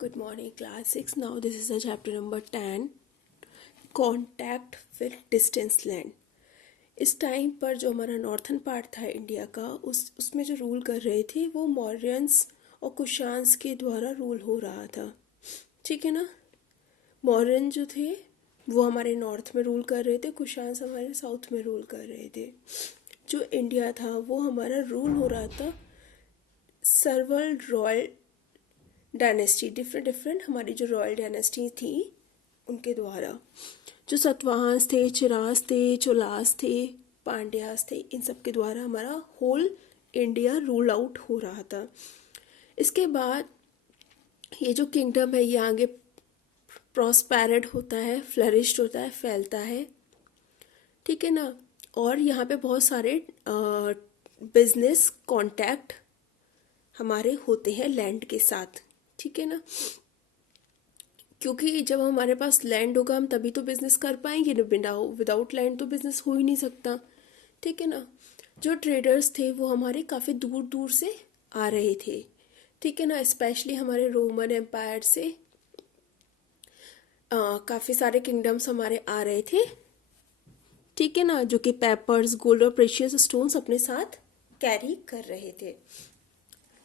Good morning, class 6. Now, this is the chapter number 10 Contact with Distance Land. इस time पर जो हमारा northern part था India का उसमें जो रूल कर रहे थे वो मौर्यंस और कुशान्स के द्वारा रूल हो रहा था। ठीक है ना। मौर्यन जो थे वो हमारे नॉर्थ में रूल कर रहे थे, कुशान्स हमारे साउथ में रूल कर रहे थे। जो इंडिया था वो हमारा रूल हो रहा था सर्वल रॉयल डायनेस्टी, डिफरेंट हमारी जो रॉयल डायनेस्टी थी उनके द्वारा। जो सतवाहंस थे, चिरास थे, चोलास थे, पांड्यास थे, इन सब के द्वारा हमारा होल इंडिया रूल आउट हो रहा था। इसके बाद ये जो किंगडम है ये आगे प्रॉस्पेरेड होता है, फ्लरिश्ड होता है, फैलता है। ठीक है ना। और यहाँ पे बहुत सारे बिजनेस कॉन्टैक्ट हमारे होते हैं लैंड के साथ। ठीक है ना। क्योंकि जब हमारे पास लैंड होगा हम तभी तो बिजनेस कर पाएंगे ना, विदाउट लैंड तो बिजनेस हो ही नहीं सकता। ठीक है ना। जो ट्रेडर्स थे वो हमारे काफ़ी दूर दूर से आ रहे थे। ठीक है ना। स्पेशली हमारे रोमन एम्पायर से काफ़ी सारे किंगडम्स हमारे आ रहे थे। ठीक है ना। जो कि पेपर्स, गोल्ड और प्रेशियस स्टोन्स अपने साथ कैरी कर रहे थे।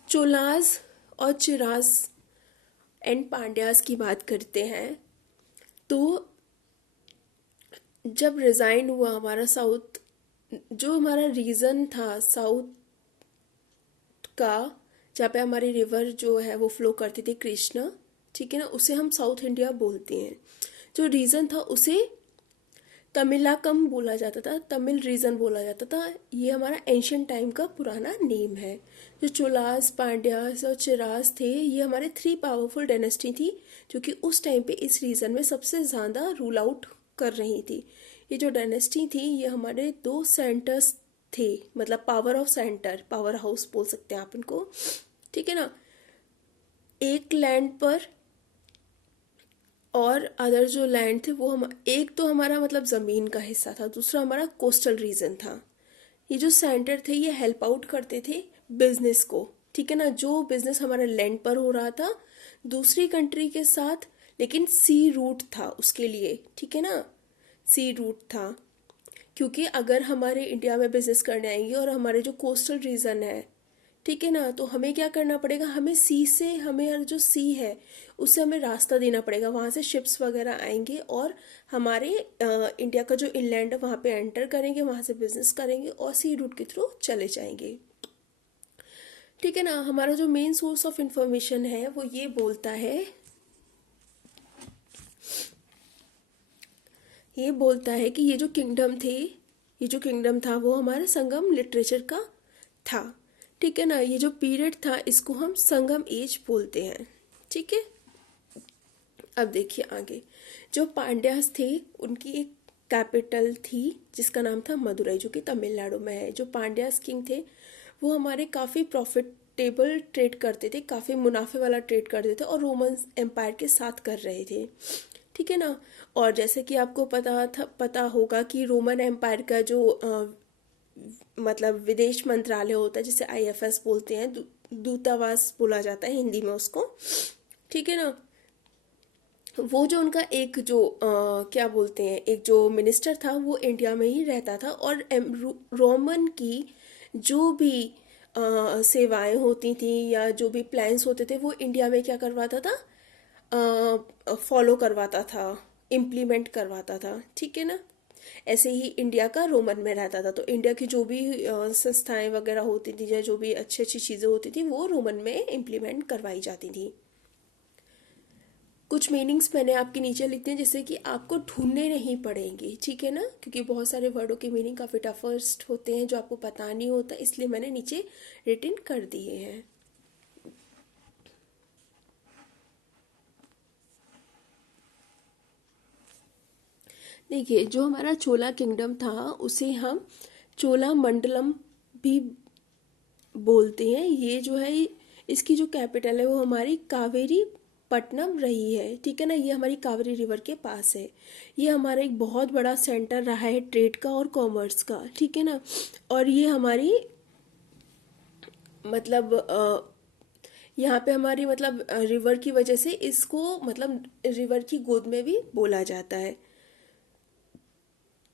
चोलास और चिरास एंड पांड्यास की बात करते हैं तो जब रिजाइन हुआ हमारा साउथ, जो हमारा रीजन था साउथ का, जहाँ पे हमारी रिवर जो है वो फ्लो करती थी कृष्णा, ठीक है ना, उसे हम साउथ इंडिया बोलते हैं। जो रीजन था उसे तमिलाकम बोला जाता था, तमिल रीजन बोला जाता था। ये हमारा एंशियंट टाइम का पुराना नेम है। जो चोलास, पांड्यास और चिरास थे ये हमारे 3 पावरफुल डायनेस्टी थी जो कि उस टाइम पे इस रीजन में सबसे ज़्यादा रूल आउट कर रही थी। ये जो डायनेस्टी थी ये हमारे 2 सेंटर्स थे, मतलब power of centre, power house बोल सकते हैं आप इनको। ठीक है ना। एक लैंड पर और अदर जो लैंड थे वो हम, एक तो हमारा मतलब ज़मीन का हिस्सा था, दूसरा हमारा कोस्टल रीजन था। ये जो सेंटर थे ये हेल्प आउट करते थे बिजनेस को। ठीक है ना। जो बिजनेस हमारा लैंड पर हो रहा था दूसरी कंट्री के साथ, लेकिन सी रूट था उसके लिए। ठीक है ना। सी रूट था क्योंकि अगर हमारे इंडिया में बिजनेस करने आएंगे और हमारे जो कोस्टल रीजन है, ठीक है ना, तो हमें क्या करना पड़ेगा, हमें सी से, हमें जो सी है उससे हमें रास्ता देना पड़ेगा। वहाँ से शिप्स वगैरह आएंगे और हमारे इंडिया का जो इनलैंड है वहाँ पे एंटर करेंगे, वहाँ से बिजनेस करेंगे और सी रूट के थ्रू चले जाएंगे। ठीक है ना। हमारा जो मेन सोर्स ऑफ इंफॉर्मेशन है वो ये बोलता है, कि ये जो किंगडम थे, ये जो किंगडम था वो हमारे संगम लिटरेचर का था। ठीक है ना। ये जो पीरियड था इसको हम संगम एज बोलते हैं। ठीक है। अब देखिए आगे, जो पांड्यास थे उनकी एक कैपिटल थी जिसका नाम था मदुरई, जो कि तमिलनाडु में है। जो पांड्यास किंग थे वो हमारे काफ़ी प्रॉफिटेबल ट्रेड करते थे, काफ़ी मुनाफे वाला ट्रेड करते थे और रोमन एम्पायर के साथ कर रहे थे। ठीक है ना। और जैसे कि आपको पता होगा कि रोमन एम्पायर का जो मतलब विदेश मंत्रालय होता है जिसे आईएफएस बोलते हैं, दूतावास बोला जाता है हिंदी में उसको। ठीक है ना। वो जो उनका एक जो क्या बोलते हैं, एक जो मिनिस्टर था वो इंडिया में ही रहता था और रोमन की जो भी सेवाएं होती थी या जो भी प्लान्स होते थे वो इंडिया में क्या करवाता था, फॉलो करवाता था, इम्प्लीमेंट करवाता था। ठीक है ना। ऐसे ही इंडिया का रोमन में रहता था, तो इंडिया की जो भी संस्थाएं वगैरह होती थी या जो भी अच्छी अच्छी चीज़ें होती थी वो रोमन में इम्प्लीमेंट करवाई जाती थी। कुछ मीनिंग्स मैंने आपके नीचे लिखते हैं जिससे कि आपको ढूंढने नहीं पड़ेंगे। ठीक है ना। क्योंकि बहुत सारे वर्डों के मीनिंग काफ़ी टफेस्ट होते हैं जो आपको पता नहीं होता, इसलिए मैंने नीचे रिटन कर दिए हैं। देखिए, जो हमारा चोला किंगडम था उसे हम चोला मंडलम भी बोलते हैं। ये जो है इसकी जो कैपिटल है वो हमारी कावेरी पट्टनम रही है। ठीक है ना। ये हमारी कावेरी रिवर के पास है। ये हमारा एक बहुत बड़ा सेंटर रहा है ट्रेड का और कॉमर्स का। ठीक है ना। और ये हमारी मतलब यहाँ पे हमारी मतलब रिवर की वजह से इसको मतलब रिवर की गोद में भी बोला जाता है।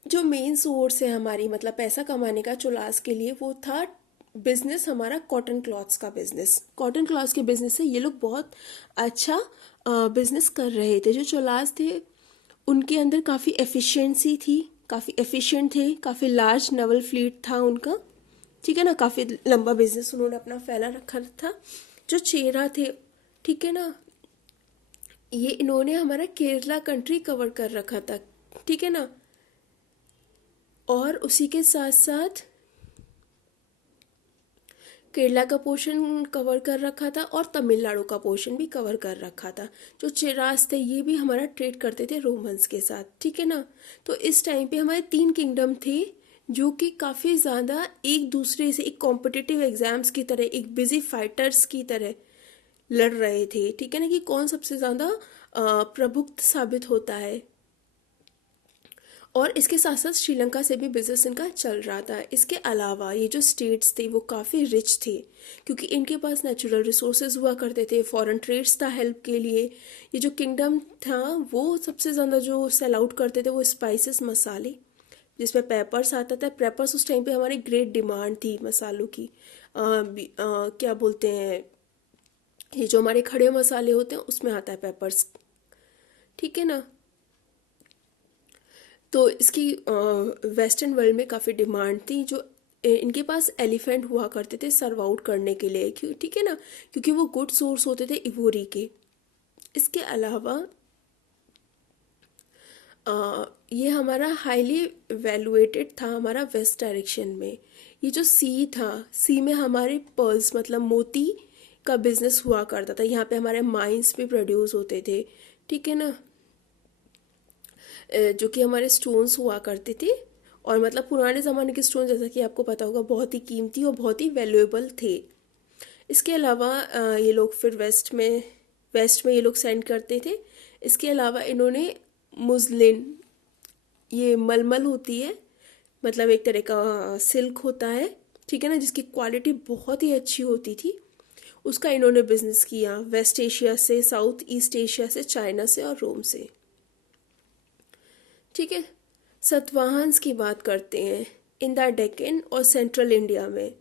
जो मेन सोर्स है हमारी मतलब पैसा कमाने का चोलास के लिए वो था बिजनेस हमारा कॉटन क्लॉथ्स का बिजनेस। कॉटन क्लॉथ्स के बिजनेस से ये लोग बहुत अच्छा बिजनेस कर रहे थे। जो चोलास थे उनके अंदर काफ़ी एफिशिएंसी थी, काफ़ी एफिशिएंट थे, काफ़ी लार्ज नवल फ्लीट था उनका, ठीक है ना। काफ़ी लंबा बिजनेस उन्होंने अपना फैला रखा था। जो चेरा थे, ठीक है ना, ये इन्होंने हमारा केरला कंट्री कवर कर रखा था, ठीक है ना। और उसी के साथ साथ केरला का पोर्शन कवर कर रखा था और तमिलनाडु का पोर्शन भी कवर कर रखा था। जो चेरास थे ये भी हमारा ट्रेड करते थे रोमन्स के साथ, ठीक है ना। तो इस टाइम पे हमारे 3 किंगडम थे जो कि काफ़ी ज़्यादा एक दूसरे से एक कॉम्पिटिटिव एग्जाम्स की तरह, एक बिजी फाइटर्स की तरह लड़ रहे थे, ठीक है ना, कि कौन सबसे ज़्यादा प्रभुत्व साबित होता है। और इसके साथ साथ श्रीलंका से भी बिजनेस इनका चल रहा था। इसके अलावा ये जो स्टेट्स थे वो काफ़ी रिच थे क्योंकि इनके पास नेचुरल रिसोर्सेज हुआ करते थे, फॉरेन ट्रेड्स था हेल्प के लिए। ये जो किंगडम था वो सबसे ज़्यादा जो सेल आउट करते थे वो स्पाइसेस, मसाले, जिसमें पेपर्स आता था। पेपर्स उस टाइम पे हमारी ग्रेट डिमांड थी मसालों की। क्या बोलते हैं, ये जो हमारे खड़े मसाले होते हैं उसमें आता है पेपर्स, ठीक है ना। तो इसकी वेस्टर्न वर्ल्ड में काफ़ी डिमांड थी। जो इनके पास एलिफेंट हुआ करते थे सर्व आउट करने के लिए, क्यों, ठीक है ना, क्योंकि वो गुड सोर्स होते थे इवोरी के। इसके अलावा ये हमारा हाईली वैल्यूएटेड था हमारा वेस्ट डायरेक्शन में। ये जो सी था, सी में हमारे पर्ल्स मतलब मोती का बिजनेस हुआ करता था। यहाँ पे हमारे माइंस भी प्रोड्यूस होते थे, ठीक है ना, जो कि हमारे स्टोन्स हुआ करते थे। और मतलब पुराने ज़माने के स्टोन, जैसा कि आपको पता होगा, बहुत ही कीमती और बहुत ही वैल्यूएबल थे। इसके अलावा ये लोग फिर वेस्ट में ये लोग सेंड करते थे। इसके अलावा इन्होंने मुस्लिन, ये मलमल होती है, मतलब एक तरह का सिल्क होता है, ठीक है ना, जिसकी क्वालिटी बहुत ही अच्छी होती थी, उसका इन्होंने बिजनेस किया वेस्ट एशिया से, साउथ ईस्ट एशिया से, चाइना से और रोम से, ठीक है। सतवाहन्स की बात करते हैं। इन द डेक्कन और सेंट्रल इंडिया में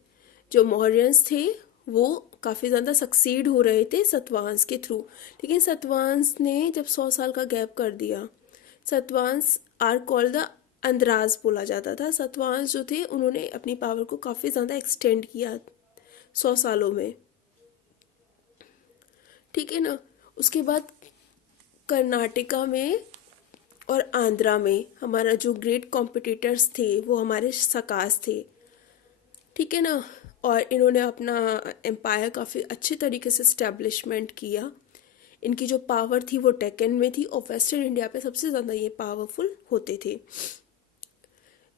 जो मौर्यंस थे वो काफ़ी ज़्यादा सक्सीड हो रहे थे सतवाहन्स के थ्रू। लेकिन सतवाहन्स ने जब 100 साल का गैप कर दिया, सतवाहन्स आर कॉल्ड द अंद्राज बोला जाता था। सतवाहन्स जो थे उन्होंने अपनी पावर को काफ़ी ज़्यादा एक्सटेंड किया 100 सालों में, ठीक है ना। उसके बाद कर्नाटका में और आंध्रा में हमारा जो ग्रेट कॉम्पिटिटर्स थे वो हमारे सकास थे, ठीक है ना। और इन्होंने अपना एम्पायर काफ़ी अच्छे तरीके से इस्टेब्लिशमेंट किया। इनकी जो पावर थी वो डेक्कन में थी और वेस्टर्न इंडिया पे सबसे ज़्यादा ये पावरफुल होते थे।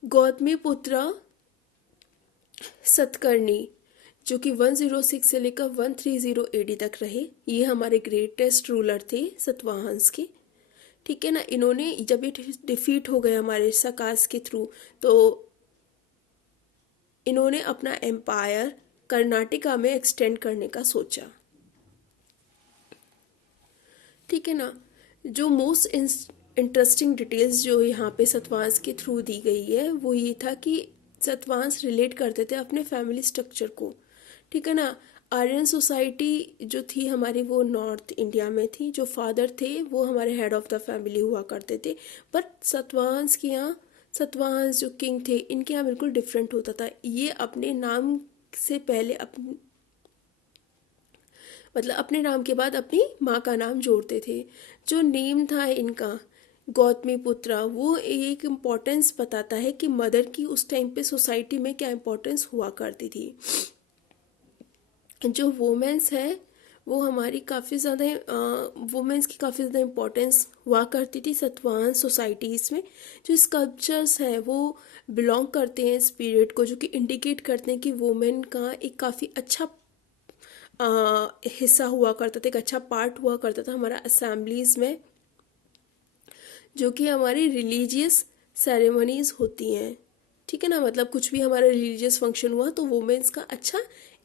गौतमीपुत्र सतकर्णी जो कि 106 से लेकर 130 एडी तक रहे, ये हमारे ग्रेटेस्ट रूलर थे सतवाहन्स के, ठीक है ना। इन्होंने जब ये डिफीट हो गए हमारे सकास के थ्रू, तो इन्होंने अपना एम्पायर कर्नाटका में एक्सटेंड करने का सोचा, ठीक है ना। जो मोस्ट इंटरेस्टिंग डिटेल्स जो यहाँ पे सतवाहन्स के थ्रू दी गई है वो ये था कि सतवाहन्स रिलेट करते थे अपने फैमिली स्ट्रक्चर को, ठीक है ना। आर्यन सोसाइटी जो थी हमारी वो नॉर्थ इंडिया में थी। जो फादर थे वो हमारे हेड ऑफ द फैमिली हुआ करते थे। बट सतवाहन्स के यहाँ, सतवाहन्स जो किंग थे इनके यहाँ बिल्कुल डिफरेंट होता था। ये अपने नाम से पहले मतलब अपने नाम के बाद अपनी माँ का नाम जोड़ते थे। जो नेम था इनका गौतमीपुत्रा, वो एक इम्पोर्टेंस बताता है कि मदर की उस टाइम पे सोसाइटी में क्या इम्पोर्टेंस हुआ करती थी। जो वोमेंस है वो हमारी काफ़ी ज़्यादा वोमेंस की काफ़ी ज़्यादा इम्पोर्टेंस हुआ करती थी सतवाहन सोसाइटीज़ में। जो स्कल्पचर्स हैं वो बिलोंग करते हैं इस पीरियड को, जो कि इंडिकेट करते हैं कि वोमेन का एक काफ़ी अच्छा हिस्सा हुआ करता था, एक अच्छा पार्ट हुआ करता था हमारा असेंबलीज में, जो कि हमारी रिलीजियस सेरेमनीज होती हैं, ठीक है ना। मतलब कुछ भी हमारा रिलीजियस फंक्शन हुआ तो वुमेन्स का अच्छा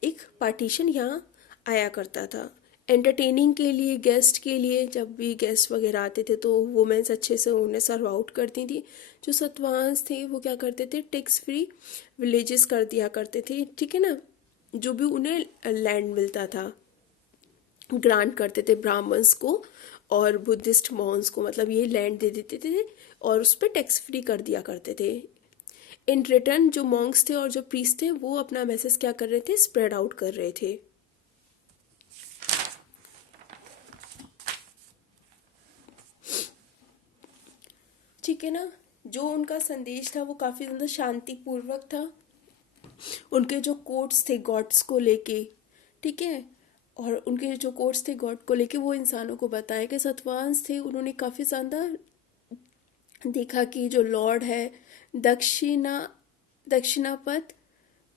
एक पार्टीशन यहाँ आया करता था। एंटरटेनिंग के लिए, गेस्ट के लिए, जब भी गेस्ट वगैरह आते थे तो वुमेन्स अच्छे से उन्हें सर्व आउट करती थी। जो सतवाहन थे वो क्या करते थे, टैक्स फ्री विलेजेस कर दिया करते थे, ठीक है ना। जो भी उन्हें लैंड मिलता था ग्रांट करते थे ब्राह्मण्स को और बुद्धिस्ट मॉन्स को, मतलब ये लैंड दे देते थे और उस पर टैक्स फ्री कर दिया करते थे। इन रिटर्न जो मॉन्क्स थे और जो प्रीस्ट थे वो अपना मैसेज क्या कर रहे थे, स्प्रेड आउट कर रहे थे। ठीक है ना। जो उनका संदेश था वो काफ़ी ज़्यादा शांतिपूर्वक था। उनके जो कोट्स थे गॉड्स को लेके, ठीक है, और उनके जो कोट्स थे गॉड को लेके वो इंसानों को बताएं कि सतवांश थे, उन्होंने काफ़ी ज़्यादा देखा कि जो लॉर्ड है दक्षिणापथ,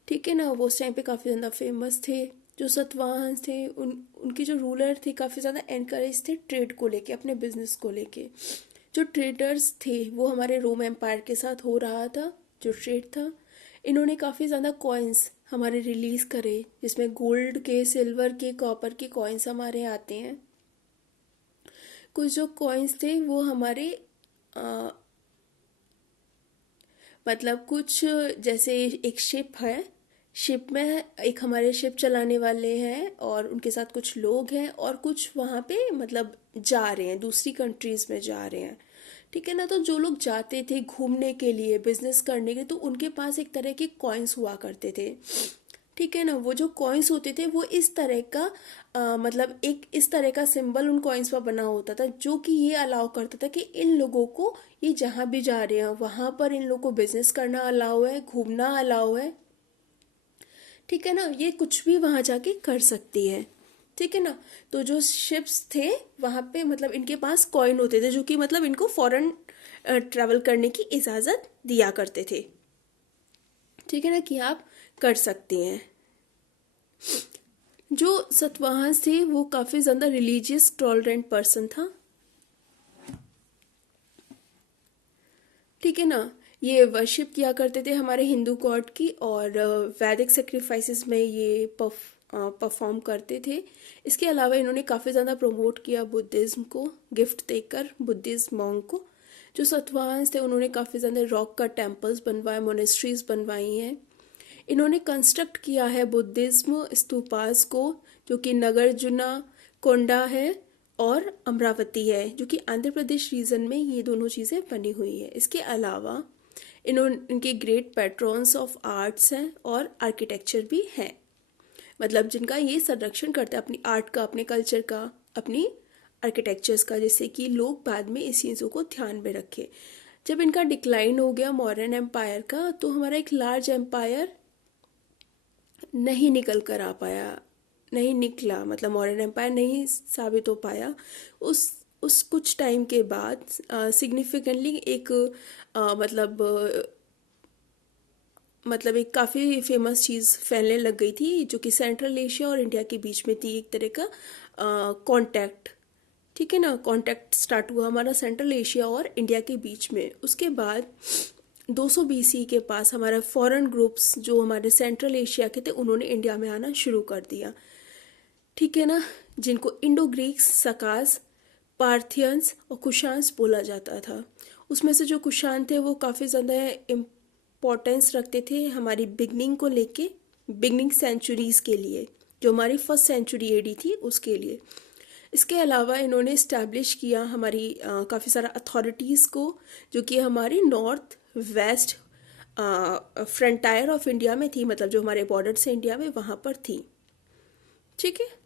ठीक है ना, वो उस टाइम पे काफ़ी ज़्यादा फेमस थे। जो सतवाहन थे उनके जो रूलर थे काफ़ी ज़्यादा एनकरेज थे ट्रेड को लेके, अपने बिजनेस को लेके। जो ट्रेडर्स थे वो हमारे रोम एम्पायर के साथ हो रहा था जो ट्रेड था। इन्होंने काफ़ी ज़्यादा कॉइन्स हमारे रिलीज़ करे, जिसमें गोल्ड के, सिल्वर के, कॉपर के कॉइन्स हमारे आते हैं। कुछ जो कॉइन्स थे वो हमारे मतलब कुछ, जैसे एक शिप है, शिप में एक हमारे शिप चलाने वाले हैं और उनके साथ कुछ लोग हैं और कुछ वहाँ पे मतलब जा रहे हैं, दूसरी कंट्रीज़ में जा रहे हैं, ठीक है ना। तो जो लोग जाते थे घूमने के लिए, बिजनेस करने के लिए, तो उनके पास एक तरह के कॉइन्स हुआ करते थे, ठीक है ना। वो जो कॉइन्स होते थे वो इस तरह का मतलब एक इस तरह का सिंबल उन कॉइन्स पर बना होता था, जो कि ये अलाउ करता था कि इन लोगों को, ये जहाँ भी जा रहे हैं वहाँ पर इन लोगों को बिजनेस करना अलाउ है, घूमना अलाउ है, ठीक है ना। ये कुछ भी वहाँ जाके कर सकती है, ठीक है ना। तो जो शिप्स थे वहाँ पे मतलब इनके पास कॉइन होते थे जो कि मतलब इनको फॉरेन ट्रैवल करने की इजाज़त दिया करते थे, ठीक है ना, कि आप कर सकते हैं। जो सतवाहन थे वो काफ़ी ज़्यादा रिलीजियस टॉलरेंट पर्सन था, ठीक है ना। ये वर्शिप किया करते थे हमारे हिंदू गॉड की और वैदिक सेक्रीफाइसेस में ये परफॉर्म करते थे। इसके अलावा इन्होंने काफ़ी ज़्यादा प्रमोट किया बुद्धिज़्म को, गिफ्ट देकर बुद्धिस्ट मॉन्क को। जो सतवाहन्स थे उन्होंने काफ़ी ज़्यादा रॉक का टेम्पल्स बनवाए, मोनेस्ट्रीज बनवाई हैं। इन्होंने कंस्ट्रक्ट किया है बुद्धिज्म स्तूपास को, जो कि नगार्जुना कोंडा है और अमरावती है, जो कि आंध्र प्रदेश रीजन में ये दोनों चीज़ें बनी हुई है। इसके अलावा इनके ग्रेट पैट्रॉन्स ऑफ आर्ट्स हैं और आर्किटेक्चर भी हैं, मतलब जिनका ये संरक्षण करते हैं अपनी आर्ट का, अपने कल्चर का, अपनी आर्किटेक्चर्स का, जिससे कि लोग बाद में इस चीज़ों को ध्यान में रखें। जब इनका डिक्लाइन हो गया मॉडर्न एम्पायर का, तो हमारा एक लार्ज एम्पायर नहीं निकल कर आ पाया, नहीं निकला, मतलब मॉडर्न एम्पायर नहीं साबित हो पाया। उस कुछ टाइम के बाद सिग्निफिकेंटली एक मतलब एक काफ़ी फेमस चीज़ फैलने लग गई थी, जो कि सेंट्रल एशिया और इंडिया के बीच में थी, एक तरह का कांटेक्ट, ठीक है ना। कांटेक्ट स्टार्ट हुआ हमारा सेंट्रल एशिया और इंडिया के बीच में। उसके बाद 200 BC के पास हमारा फॉरेन ग्रुप्स जो हमारे सेंट्रल एशिया के थे उन्होंने इंडिया में आना शुरू कर दिया, ठीक है ना, जिनको इंडो ग्रीक्स, सकास, पार्थियंस और कुशान्स बोला जाता था। उसमें से जो कुशान थे वो काफ़ी ज़्यादा इम्पोर्टेंस रखते थे हमारी बिगनिंग को लेके, बिगनिंग सेंचुरीज़ के लिए, जो हमारी फर्स्ट सेंचुरी एडी थी उसके लिए। इसके अलावा इन्होंने इस्टेब्लिश किया हमारी काफ़ी सारा अथॉरिटीज़ को, जो कि हमारी north west frontier of India में थी, मतलब जो हमारे बॉर्डर से इंडिया में वहाँ पर थी, ठीक है।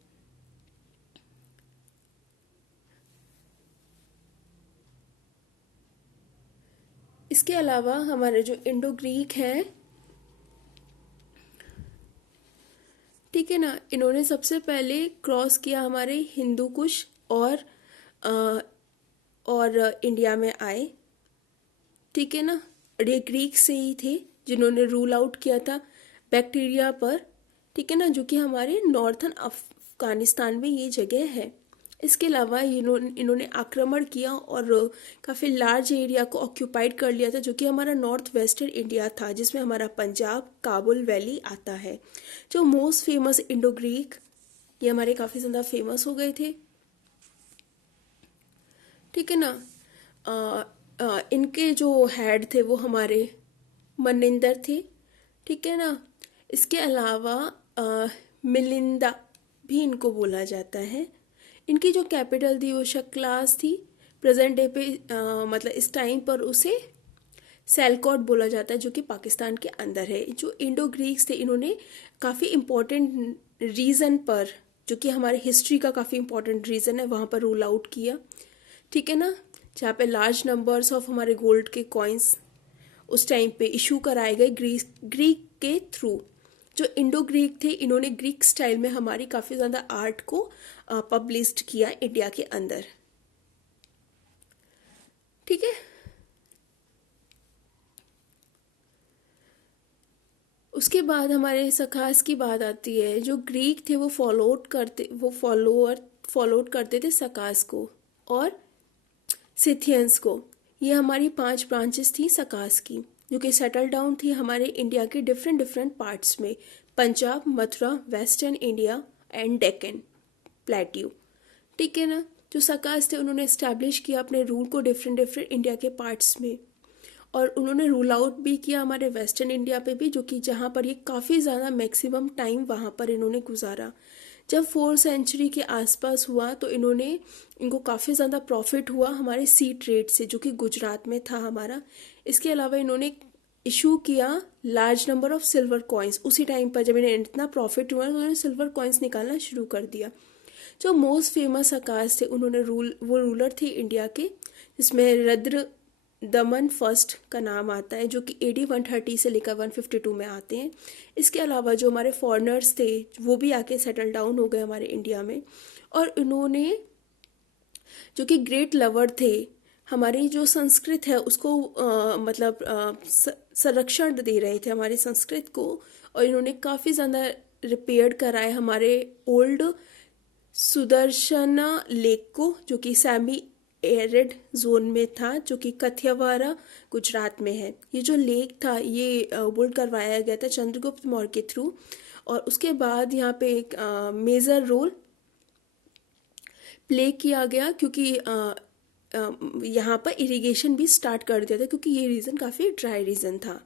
इसके अलावा हमारे जो इंडो ग्रीक हैं, ठीक है ना, इन्होंने सबसे पहले क्रॉस किया हमारे हिंदू कुश और इंडिया में आए, ठीक है ना। ये ग्रीक से ही थे जिन्होंने रूल आउट किया था बैक्टीरिया पर, ठीक है ना, जो कि हमारे नॉर्थन अफगानिस्तान में ये जगह है। इसके अलावा इन्होंने आक्रमण किया और काफ़ी लार्ज एरिया को ऑक्यूपाइड कर लिया था, जो कि हमारा नॉर्थ वेस्टर्न इंडिया था, जिसमें हमारा पंजाब, काबुल वैली आता है। जो मोस्ट फेमस इंडो ग्रीक ये हमारे काफ़ी ज़्यादा फेमस हो गए थे, ठीक है ना। इनके जो हेड थे वो हमारे मनिंदर थे, ठीक है ना। इसके अलावा मिलिंदा भी इनको बोला जाता है। इनकी जो कैपिटल थी वो शक्लास थी। प्रेजेंट डे पे मतलब इस टाइम पर उसे सैलकॉट बोला जाता है, जो कि पाकिस्तान के अंदर है। जो इंडो ग्रीक्स थे इन्होंने काफ़ी इम्पोर्टेंट रीजन पर, जो कि हमारे हिस्ट्री का काफ़ी इम्पोर्टेंट रीजन है, वहाँ पर रूल आउट किया, ठीक है ना। जहाँ पे लार्ज नंबर्स ऑफ हमारे गोल्ड के कॉइन्स उस टाइम पे इशू कराए गए ग्रीक के थ्रू। जो इंडो ग्रीक थे इन्होंने ग्रीक स्टाइल में हमारी काफ़ी ज़्यादा आर्ट को पब्लिश्ड किया इंडिया के अंदर, ठीक है। उसके बाद हमारे सखास की बात आती है। जो ग्रीक थे वो फॉलोड करते थे सकास को और सिथियंस को। ये हमारी 5 ब्रांचेस थी सकास की, जो कि सेटल डाउन थी हमारे इंडिया के डिफरेंट डिफरेंट पार्ट्स में, Punjab, Mathura, western India and Deccan plateau, ठीक है ना। जो सकास थे उन्होंने इस्टेब्लिश किया अपने रूल को डिफरेंट डिफरेंट इंडिया के पार्ट्स में, और उन्होंने रूल आउट भी किया हमारे वेस्टर्न इंडिया पे भी, जो कि जहाँ पर ये काफ़ी ज़्यादा मैक्सिमम टाइम वहाँ पर इन्होंने गुजारा। जब 4th सेंचुरी के आसपास हुआ तो इनको काफ़ी ज़्यादा प्रॉफिट हुआ हमारे सी ट्रेड से, जो कि गुजरात में था हमारा। इसके अलावा इन्होंने इशू किया large number of silver coins. उसी टाइम पर जब इन्हें इतना प्रॉफिट हुआ तो उन्होंने सिल्वर कॉइन्स निकालना शुरू कर दिया। जो मोस्ट फेमस सकास थे वो रूलर थे इंडिया के, जिसमें रुद्र दमन फर्स्ट का नाम आता है, जो कि AD 130 से लेकर 152 में आते हैं। इसके अलावा जो हमारे फॉरेनर्स थे वो भी आके सेटल डाउन हो गए हमारे इंडिया में, और इन्होंने, जो कि ग्रेट लवर थे, हमारी जो संस्कृत है उसको संरक्षण दे रहे थे हमारी संस्कृत को, और इन्होंने काफ़ी ज़्यादा रिपेयर कराए हमारे ओल्ड सुदर्शना लेक को, जो कि सेमी एरिड जोन में था, जो कि कथियावारा गुजरात में है। ये जो लेक था ये बिल्ड करवाया गया था चंद्रगुप्त मौर्य के थ्रू, और उसके बाद यहाँ पे एक मेजर रोल प्ले किया गया, क्योंकि यहाँ पर इरिगेशन भी स्टार्ट कर दिया था, क्योंकि ये रीजन काफ़ी ड्राई रीजन था।